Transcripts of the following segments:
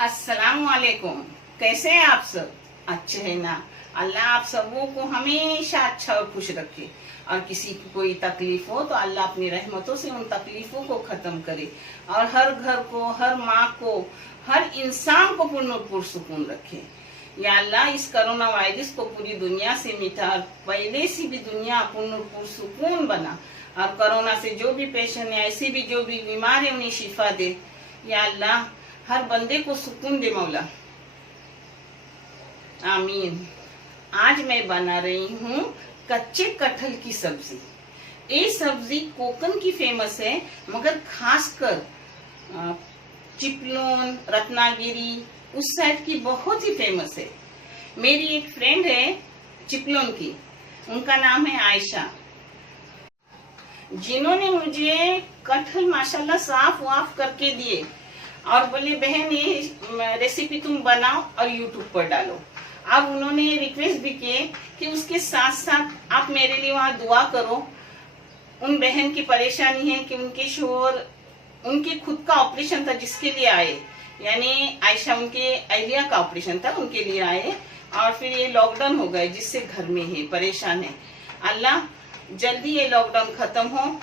अस्सलाम वालेकुम। कैसे हैं आप सब? अच्छे हैं ना? अल्लाह आप सबों को हमेशा अच्छा और खुश रखे, और किसी की कोई तकलीफ हो तो अल्लाह अपनी रहमतों से उन तकलीफों को खत्म करे, और हर घर को, हर माँ को, हर इंसान को पूर्ण और पुरसुकून रखे। या अल्लाह इस कोरोना वायरस को पूरी दुनिया से मिटा, और पहले से भी दुनिया पूर्ण और पुरसुकून बना, और कोरोना से जो भी पेशेंट है, ऐसे भी जो भी बीमार है, उन्हें शिफा दे। या अल्लाह हर बंदे को सुकून दे मौला, आमीन। आज मैं बना रही हूँ कच्चे कटहल की सब्जी। ये सब्जी कोकन की फेमस है, मगर खासकर चिपलोन, रत्नागिरी उस साइड की बहुत ही फेमस है। मेरी एक फ्रेंड है चिपलोन की, उनका नाम है आयशा, जिन्होंने मुझे कटहल माशाल्लाह साफ वाफ करके दिए और बोले बहन ये रेसिपी तुम बनाओ और यूट्यूब पर डालो। अब उन्होंने रिक्वेस्ट भी किए कि उसके साथ साथ आप मेरे लिए वहाँ दुआ करो। उन बहन की परेशानी है कि उनके शोहर, उनके खुद का ऑपरेशन था जिसके लिए आए, यानी आयशा उनके अहलिया का ऑपरेशन था, उनके लिए आए, और फिर ये लॉकडाउन हो गए जिससे घर में है, परेशान है। अल्लाह जल्दी ये लॉकडाउन खत्म हो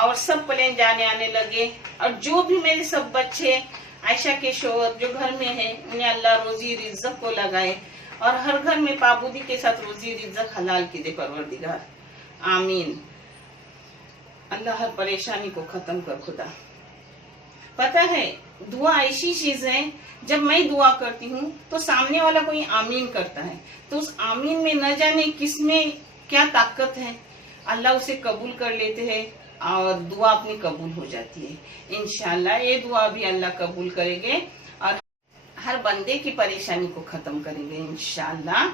और सब प्लेन जाने आने लगे, और जो भी मेरे सब बच्चे, आयशा के शोहर जो घर में है, उन्हें अल्लाह रोजी रिज्जक को लगाए, और हर घर में पाबूदी के साथ रोजी रिज्जक हलाल की दे परवरदिगार, आमीन। अल्लाह हर परेशानी को खत्म कर खुदा। पता है दुआ ऐसी चीज है, जब मैं दुआ करती हूँ तो सामने वाला कोई आमीन करता है, तो उस आमीन में न जाने किसमें क्या ताकत है, अल्लाह उसे कबूल कर लेते हैं और दुआ अपनी कबूल हो जाती है। इंशाल्लाह ये दुआ भी अल्लाह कबूल करेंगे और हर बंदे की परेशानी को खत्म करेंगे इंशाल्लाह।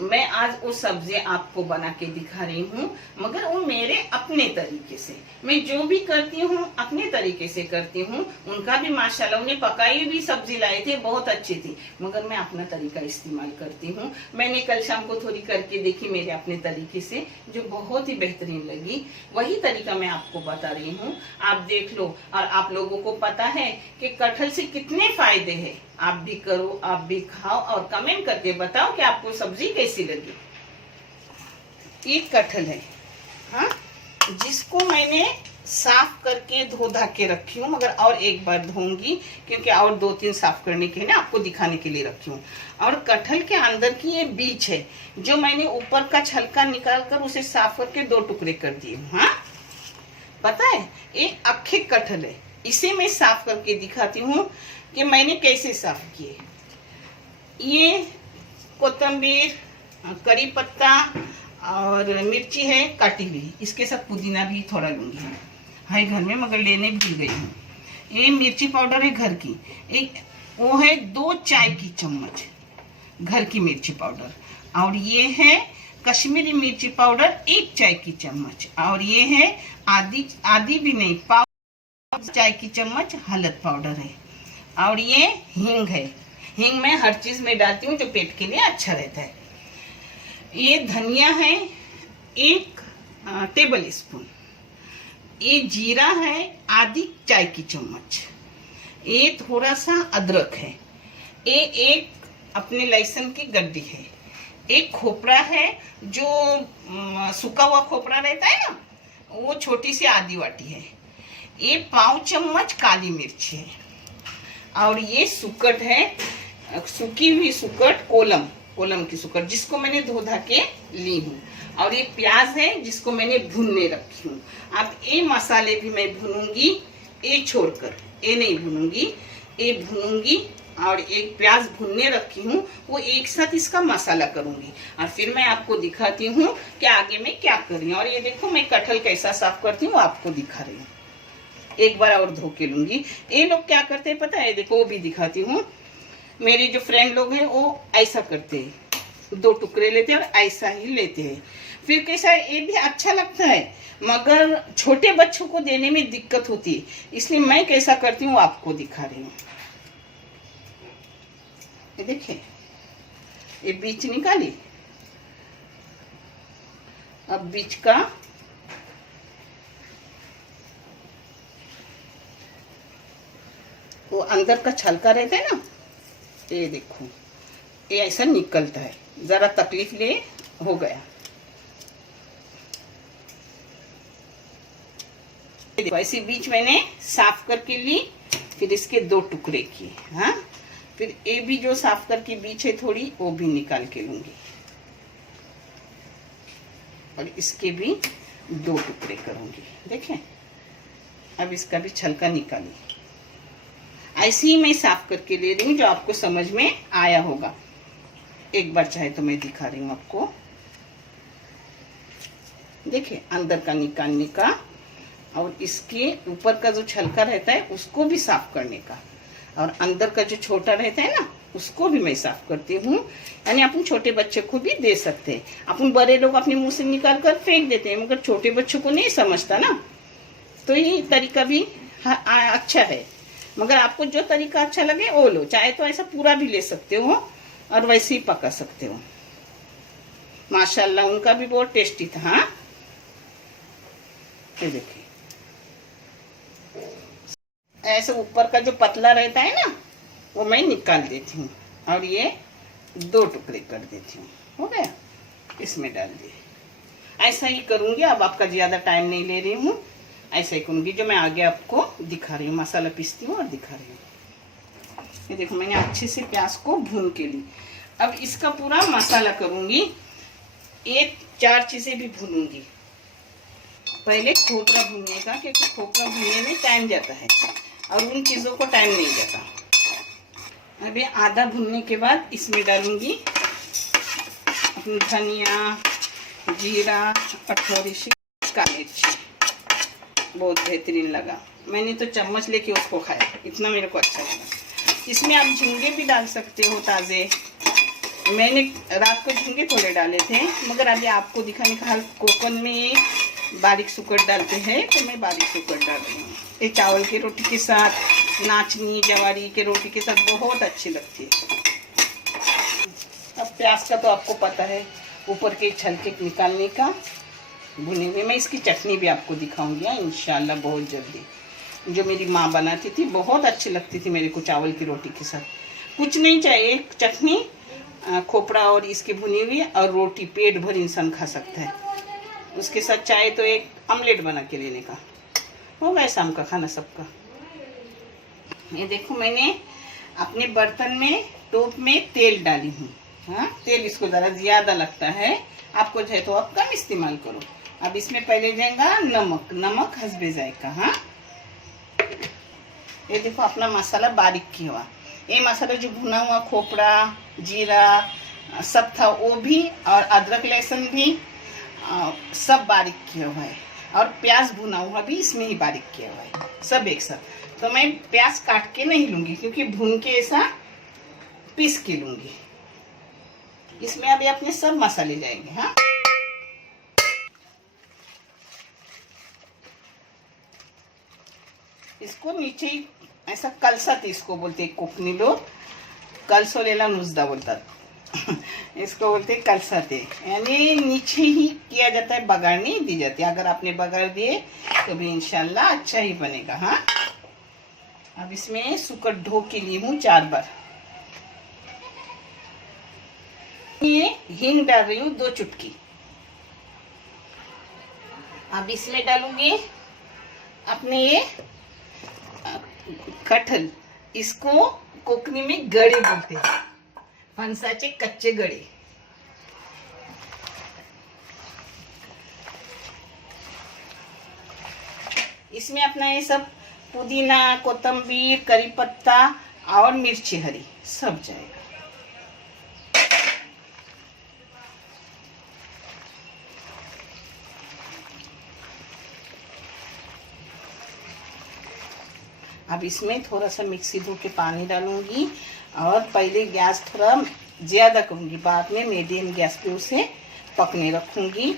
मैं आज वो सब्जी आपको बना के दिखा रही हूँ, मगर वो मेरे अपने तरीके से। मैं जो भी करती हूँ अपने तरीके से करती हूँ। उनका भी माशाल्लाह, उन्हें पकाई भी सब्जी लाए थे, बहुत अच्छी थी, मगर मैं अपना तरीका इस्तेमाल करती हूँ। मैंने कल शाम को थोड़ी करके देखी मेरे अपने तरीके से, जो बहुत ही बेहतरीन लगी। वही तरीका मैं आपको बता रही हूँ, आप देख लो। और आप लोगों को पता है कि कटहल से कितने फायदे हैं। आप भी करो, आप भी खाओ, और कमेंट करके बताओ कि आपको सब्जी कैसी लगी। ये कटहल है, हाँ, जिसको मैंने साफ करके धो धा के रखी हूँ, मगर और एक बार धोऊंगी क्योंकि और 2-3 साफ करने के ना आपको दिखाने के लिए रखी हूँ। और कटहल के अंदर की ये बीज है, जो मैंने ऊपर का छलका निकाल कर उसे साफ करके 2 टुकड़े कर दिए। हाँ, पता है ये अखे कटहल है, इसे मैं साफ करके दिखाती हूँ कि मैंने कैसे साफ किए। ये कोतंबीर, करी पत्ता और मिर्ची है काटी हुई, इसके साथ पुदीना भी थोड़ा लूंगी, है घर में मगर लेने भूल गई हूँ। ये मिर्ची पाउडर है घर की, एक वो है 2 चाय की चम्मच घर की मिर्ची पाउडर, और ये है कश्मीरी मिर्ची पाउडर 1 चाय की चम्मच, और ये है आधी भी नहीं, पाव चाय की चम्मच हल्द पाउडर है, और ये हींग है। हींग मैं हर चीज में डालती हूँ जो पेट के लिए अच्छा रहता है। ये धनिया है 1 टेबल स्पून, ये जीरा है आधी चाय की चम्मच, ये थोड़ा सा अदरक है, ये एक अपने लहसुन की गड्डी है, एक खोपरा है जो सूखा हुआ खोपरा रहता है ना, वो छोटी सी आधी वाटी है, ये पाव चम्मच काली मिर्च है, और ये सुकट है, सूखी हुई सुकट, कोलम की सुकट, जिसको मैंने धो धा के ली हूँ, और ये प्याज है जिसको मैंने भूनने रखी हूँ। अब ये मसाले भी मैं भूनूंगी, ये छोड़कर ये नहीं भूनूंगी, ये भूनूंगी, और एक प्याज भूनने रखी हूँ, वो एक साथ इसका मसाला करूंगी, और फिर मैं आपको दिखाती हूँ कि आगे मैं क्या कर रही हूँ। और ये देखो मैं कटहल कैसा साफ करती हूँ आपको दिखा रही हूँ। एक बार और धो के लूंगी। ये लोग क्या करते हैं पता है, देखो वो भी दिखाती हूँ। मेरे जो फ्रेंड लोग हैं वो ऐसा करते हैं, 2 टुकड़े लेते हैं और ऐसा ही लेते हैं। फिर कैसा, ये भी अच्छा लगता है, मगर छोटे बच्चों को देने में दिक्कत होती है, इसलिए मैं कैसा करती हूँ आपको दिखा रही हूँ। ये देखिए, ये बीज निकाली, अब बीज का वो अंदर का छलका रहता है ना, ये देखो ये ऐसा निकलता है, जरा तकलीफ ले हो गया। ऐसे बीच मैंने साफ करके ली, फिर इसके 2 टुकड़े किए। हाँ, फिर ये भी जो साफ करके बीच है थोड़ी, वो भी निकाल के लूंगी और इसके भी 2 टुकड़े करूंगी। देखें, अब इसका भी छलका निकाली। ऐसे ही मैं साफ करके ले रही हूँ, जो आपको समझ में आया होगा। एक बार चाहे तो मैं दिखा रही हूँ आपको। देखिए, अंदर का निकालने का और इसके ऊपर का जो छलका रहता है उसको भी साफ करने का, और अंदर का जो छोटा रहता है ना उसको भी मैं साफ करती हूँ। यानी अपन छोटे बच्चे को भी दे सकते हैं। अपन बड़े लोग अपने मुंह से निकाल कर फेंक देते हैं, मगर छोटे बच्चों को नहीं समझता ना, तो ये तरीका भी अच्छा है। मगर आपको जो तरीका अच्छा लगे वो लो, चाहे तो ऐसा पूरा भी ले सकते हो और वैसे ही पका सकते हो। माशाल्लाह उनका भी बहुत टेस्टी था। हाँ, ये देखिए, ऐसे ऊपर का जो पतला रहता है ना वो मैं निकाल देती हूँ और ये 2 टुकड़े कर देती हूँ। हो गया, इसमें डाल दिए। ऐसा ही करूंगी, अब आपका ज्यादा टाइम नहीं ले रही हूँ, ऐसा ही करूंगी जो मैं आगे आपको दिखा रही हूँ। मसाला पीसती हूँ और दिखा रही हूँ। ये देखो, मैंने अच्छे से प्याज को भून के ली। अब इसका पूरा मसाला करूंगी। ये 4 चीजें भी भूनूंगी। पहले खोपरा भूनने का, क्योंकि खोपरा भूनने में टाइम जाता है और उन चीजों को टाइम नहीं जाता। अभी आधा भूनने के बाद इसमें डालूंगी अपनी धनिया, जीरा और थोड़ी सी काली मिर्च। बहुत बेहतरीन लगा, मैंने तो चम्मच लेके उसको खाया, इतना मेरे को अच्छा लगा। इसमें आप झींगे भी डाल सकते हो ताज़े। मैंने रात को झींगे थोड़े डाले थे, मगर अभी आपको दिखाने का हाल, कोकन में बारीक सुकट डालते हैं तो मैं बारीक सुकट डाल रही हूँ। ये चावल की रोटी के साथ, नाचनी जवारी के रोटी के साथ बहुत अच्छी लगती है। अब प्याज का तो आपको पता है, ऊपर के छलके निकालने का, भुने हुए। मैं इसकी चटनी भी आपको दिखाऊंगी इंशाल्लाह बहुत जल्दी, जो मेरी माँ बनाती थी, बहुत अच्छी लगती थी मेरे को चावल की रोटी के साथ। कुछ नहीं चाहिए, एक चटनी, खोपड़ा और इसकी भुनी हुई और रोटी, पेट भर इंसान खा सकता है। उसके साथ चाहे तो एक ऑमलेट बना के लेने का। हो गया शाम का खाना सबका। ये देखो, मैंने अपने बर्तन में, टोप में तेल डाली हूँ। हाँ, तेल इसको ज़रा ज़्यादा लगता है, आपको चाहे तो आप कम इस्तेमाल करो। अब इसमें पहले जाएगा नमक, नमक हस्बे जायका। हाँ, ये देखो अपना मसाला बारीक किया हुआ। ये मसाला जो भुना हुआ खोपड़ा, जीरा सब था वो भी, और अदरक लहसुन भी सब बारीक किया हुआ है, और प्याज भुना हुआ भी इसमें ही बारीक किया हुआ है, सब एक साथ। तो मैं प्याज काट के नहीं लूंगी, क्योंकि भून के ऐसा पीस के लूंगी। इसमें अभी अपने सब मसाले जाएंगे। हाँ, इसको नीचे ही ऐसा कलसा, इसको बोलते कोकणी लोग कलसो लेला नुजदा बोलतात इसको बोलते कलसाते, यानी नीचे ही किया जाता है, बगाड़ नहीं दी जाती। अगर आपने बगाड़ दिए तो भी इंशाल्लाह अच्छा ही बनेगा। हाँ, अब इसमें सुकट धो के लिए हूँ 4 बार। ये हींग डाल रही हूँ 2 चुटकी। अब इसमें डालूंगी अपने ये कटहल, इसको कोकणी में गड़े बोलते हैं, फणसाचे कच्चे गड़े। इसमें अपना ये सब पुदीना, कोतंबीर, करी पत्ता और मिर्ची हरी सब जाएगा। अब इसमें थोड़ा सा मिक्सी धो के पानी डालूंगी, और पहले गैस थोड़ा ज़्यादा करूँगी, बाद में मीडियम गैस पे उसे पकने रखूँगी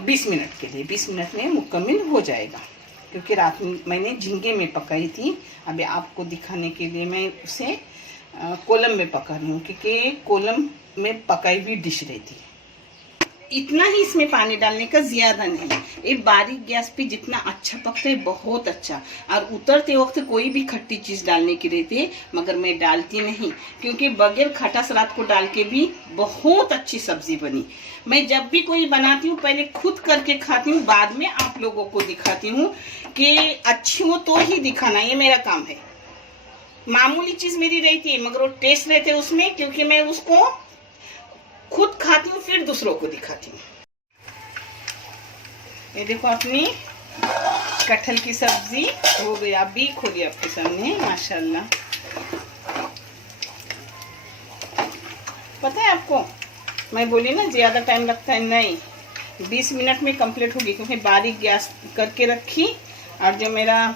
20 मिनट के लिए। 20 मिनट में मुकम्मल हो जाएगा, क्योंकि रात में मैंने झींगे में पकाई थी। अभी आपको दिखाने के लिए मैं उसे कोलम में पका रही हूँ, क्योंकि कोलम में पकाई हुई डिश रहती है। इतना ही इसमें पानी डालने का, ज्यादा नहीं। ये बारीक गैस पे जितना अच्छा पकता है बहुत अच्छा। और उतरते वक्त कोई भी खट्टी चीज डालने की रहती है, मगर मैं डालती नहीं, क्योंकि बगैर खटास रात को डाल के भी बहुत अच्छी सब्जी बनी। मैं जब भी कोई बनाती हूँ पहले खुद करके खाती हूँ, बाद में आप लोगों को दिखाती हूँ कि अच्छी हो तो ही दिखाना, ये मेरा काम है। मामूली चीज मेरी रहती है मगर वो टेस्ट रहते हैं उसमें, क्योंकि मैं उसको खुद खाती हूँ फिर दूसरों को दिखाती हूँ। ये देखो अपनी कटहल की सब्जी हो गई, अभी खोली आपके सामने माशाल्लाह। पता है आपको, मैं बोली ना ज्यादा टाइम लगता है, नहीं 20 मिनट में कंप्लीट होगी, क्योंकि बारीक गैस करके रखी और जो मेरा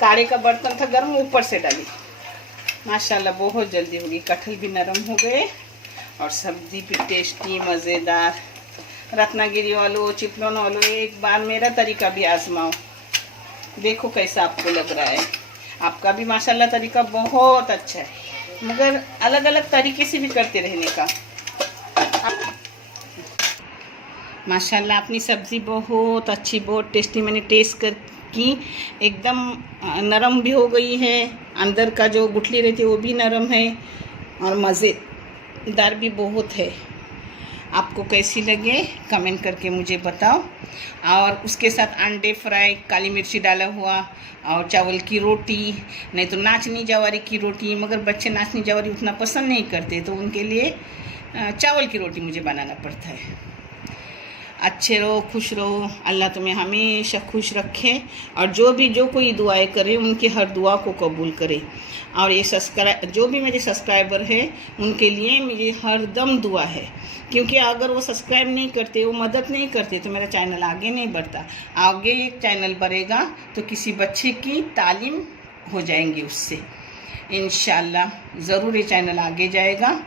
काढ़े का बर्तन था गर्म ऊपर से डाली। माशाल्लाह बहुत जल्दी होगी। कटहल भी नरम हो गए और सब्जी भी टेस्टी मज़ेदार। रत्नागिरी वालों, चिपलोन वालों, एक बार मेरा तरीका भी आजमाओ, देखो कैसा आपको लग रहा है। आपका भी माशाल्लाह तरीका बहुत अच्छा है, मगर अलग अलग तरीके से भी करते रहने का। माशाल्लाह अपनी सब्ज़ी बहुत अच्छी, बहुत टेस्टी, मैंने टेस्ट कर की, एकदम नरम भी हो गई है, अंदर का जो गुठली रहती है वो भी नरम है और मज़ेदार भी बहुत है। आपको कैसी लगे कमेंट करके मुझे बताओ। और उसके साथ अंडे फ्राई, काली मिर्ची डाला हुआ और चावल की रोटी, नहीं तो नाचनी जवारी की रोटी, मगर बच्चे नाचनी जवारी उतना पसंद नहीं करते, तो उनके लिए चावल की रोटी मुझे बनाना पड़ता है। अच्छे रहो, खुश रहो, अल्लाह तुम्हें हमेशा खुश रखे और जो कोई दुआएं करे उनकी हर दुआ को कबूल करे। और ये जो भी मेरे सब्सक्राइबर है उनके लिए मेरी हर दम दुआ है, क्योंकि अगर वो सब्सक्राइब नहीं करते, वो मदद नहीं करते, तो मेरा चैनल आगे नहीं बढ़ता। आगे एक चैनल बढ़ेगा तो किसी बच्चे की तालीम हो जाएंगी उससे, इंशाल्लाह ज़रूर ये चैनल आगे जाएगा।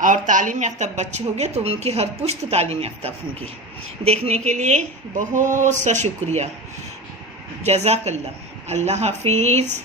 और तालीम याफ्ता बच्चे होंगे तो उनकी हर पुश्त तालीम याफ्ता होंगी। देखने के लिए बहुत सा शुक्रिया, जज़ाकल्लाह, अल्लाह हाफिज़।